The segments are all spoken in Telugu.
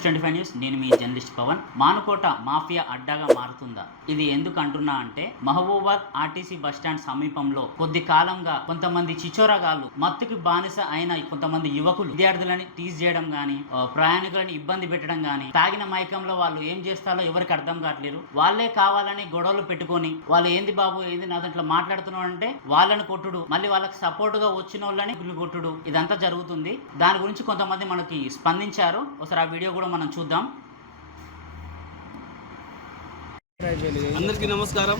ఎస్ ట్వంటీ ఫైవ్ న్యూస్ నేను మీ జర్నలిస్ట్ పవన్. మానుకోట మాఫియా అడ్డాగా మారుతుందా? ఇది ఎందుకు అంటున్నా అంటే మహబూబాద్ ఆర్టీసీ బస్ స్టాండ్ సమీపంలో కొద్ది కాలంగా కొంతమంది చిచోరగాళ్ళు మత్తుకి బానిస అయిన కొంతమంది యువకులు విద్యార్థులని టీజ్ చేయడం గాని ప్రయాణికులని ఇబ్బంది పెట్టడం గాని తాగిన మైకంలో వాళ్ళు ఏం చేస్తారో ఎవరికి అర్థం కావట్లేరు వాళ్ళే కావాలని గొడవలు పెట్టుకొని వాళ్ళు ఏంది బాబు ఏంది నా దాంట్లో మాట్లాడుతున్నావు అంటే వాళ్ళని కొట్టుడు మళ్ళీ వాళ్ళకి సపోర్ట్గా వచ్చిన వాళ్ళని కొట్టుడు ఇదంతా జరుగుతుంది. దాని గురించి కొంతమంది మనకి స్పందించారు. ఒకసారి ఆ వీడియో కూడా మనం చూద్దాం. అందరికీ నమస్కారం.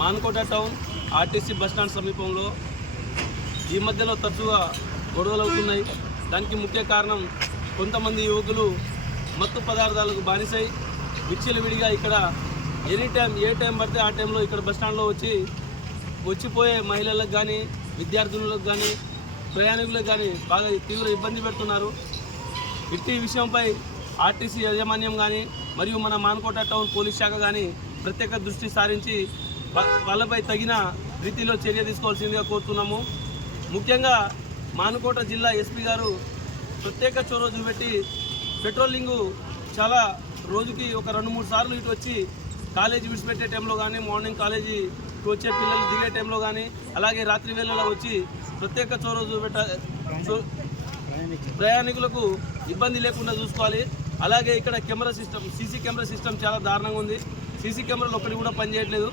Mankota town RTC bus stand సమీపంలో ఈ మధ్యలో తరచుగా గొడవలు అవుతున్నాయి. దానికి ముఖ్య కారణం కొంతమంది యువకులు మత్తు పదార్థాలకు బానిసై విచ్చలవిడిగా ఇక్కడ ఎనీ టైం ఏ టైం పడితే ఆ టైంలో ఇక్కడ బస్ వచ్చి వచ్చిపోయే మహిళలకు కానీ విద్యార్థులకు కానీ ప్రయాణికులకు కానీ బాగా తీవ్ర ఇబ్బంది పెడుతున్నారు. ఇట్టి విషయంపై ఆర్టీసీ యాజమాన్యం కానీ మరియు మన మాన్కోట టౌన్ పోలీస్ శాఖ కానీ ప్రత్యేక దృష్టి సారించి వాళ్ళపై తగిన రీతిలో చర్య తీసుకోవాల్సిందిగా కోరుతున్నాము. ముఖ్యంగా మానుకోట జిల్లా ఎస్పీ గారు ప్రత్యేక చొరవ చూపెట్టి పెట్రోలింగు చాలా రోజుకి ఒక రెండు మూడు సార్లు ఇటు వచ్చి కాలేజీ విడిచిపెట్టే టైంలో కానీ మార్నింగ్ కాలేజీకి వచ్చే పిల్లలు దిగే టైంలో కానీ అలాగే రాత్రి వేళలో వచ్చి ప్రత్యేక చొరవ చూపెట్ట ప్రయాణికులకు ఇబ్బంది లేకుండా చూసుకోవాలి. అలాగే ఇక్కడ camera system CC camera system చాలా దారుణంగా ఉంది. సీసీ కెమెరాలు ఒకటి కూడా పనిచేయట్లేదు.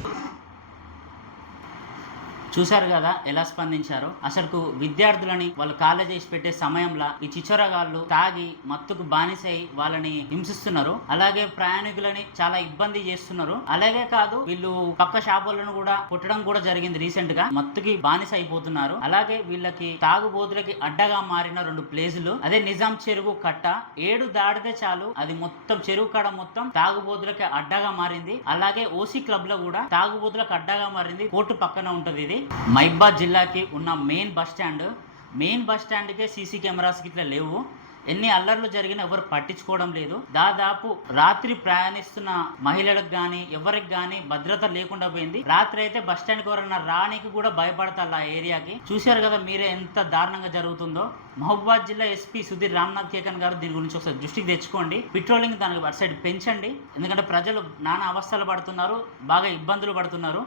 చూశారు కదా ఎలా స్పందించారో? అసలు విద్యార్థులని వాళ్ళు కాలేజ్ చేసి పెట్టే సమయంలో ఈ చిచ్చరగాళ్ళు తాగి మత్తుకు బానిసై వాళ్ళని హింసిస్తున్నారు. అలాగే ప్రయాణికులని చాలా ఇబ్బంది చేస్తున్నారు. అలాగే కాదు వీళ్ళు పక్క షాపులను కూడా కొట్టడం కూడా జరిగింది రీసెంట్గా. మత్తుకి బానిస అయిపోతున్నారు అలాగే వీళ్ళకి తాగుబోతులకి అడ్డగా మారిన రెండు ప్లేసులు. అదే నిజాం చెరువు కట్ట. ఏడు దాటితే చాలు అది మొత్తం చెరువు కాడ మొత్తం తాగుబోతులకి అడ్డగా మారింది. అలాగే ఓసీ క్లబ్లో కూడా తాగుబోతులకు అడ్డగా మారింది. కోర్టు పక్కన ఉంటది ఇది. మైబాద్ జిల్లాకి ఉన్న main bus stand. Main bus స్టాండ్కే CC cameras ఇట్లా లేవు. ఎన్ని అల్లర్లు జరిగినా ఎవరు పట్టించుకోవడం లేదు. దాదాపు రాత్రి ప్రయాణిస్తున్న మహిళలకు కానీ ఎవరికి కానీ భద్రత లేకుండా పోయింది. రాత్రి అయితే బస్ స్టాండ్కి ఎవరన్నా రానికి కూడా భయపడతారు ఆ ఏరియాకి. చూశారు కదా మీరే ఎంత దారుణంగా జరుగుతుందో. మహబూబాద్ జిల్లా ఎస్పీ సుధీర్ రామ్నాథ్ కేకన్ గారు దీని గురించి ఒకసారి దృష్టికి తెచ్చుకోండి. పెట్రోలింగ్ దానికి అటు సైడ్ పెంచండి. ఎందుకంటే ప్రజలు నానా అవస్థలు పడుతున్నారు బాగా ఇబ్బందులు పడుతున్నారు.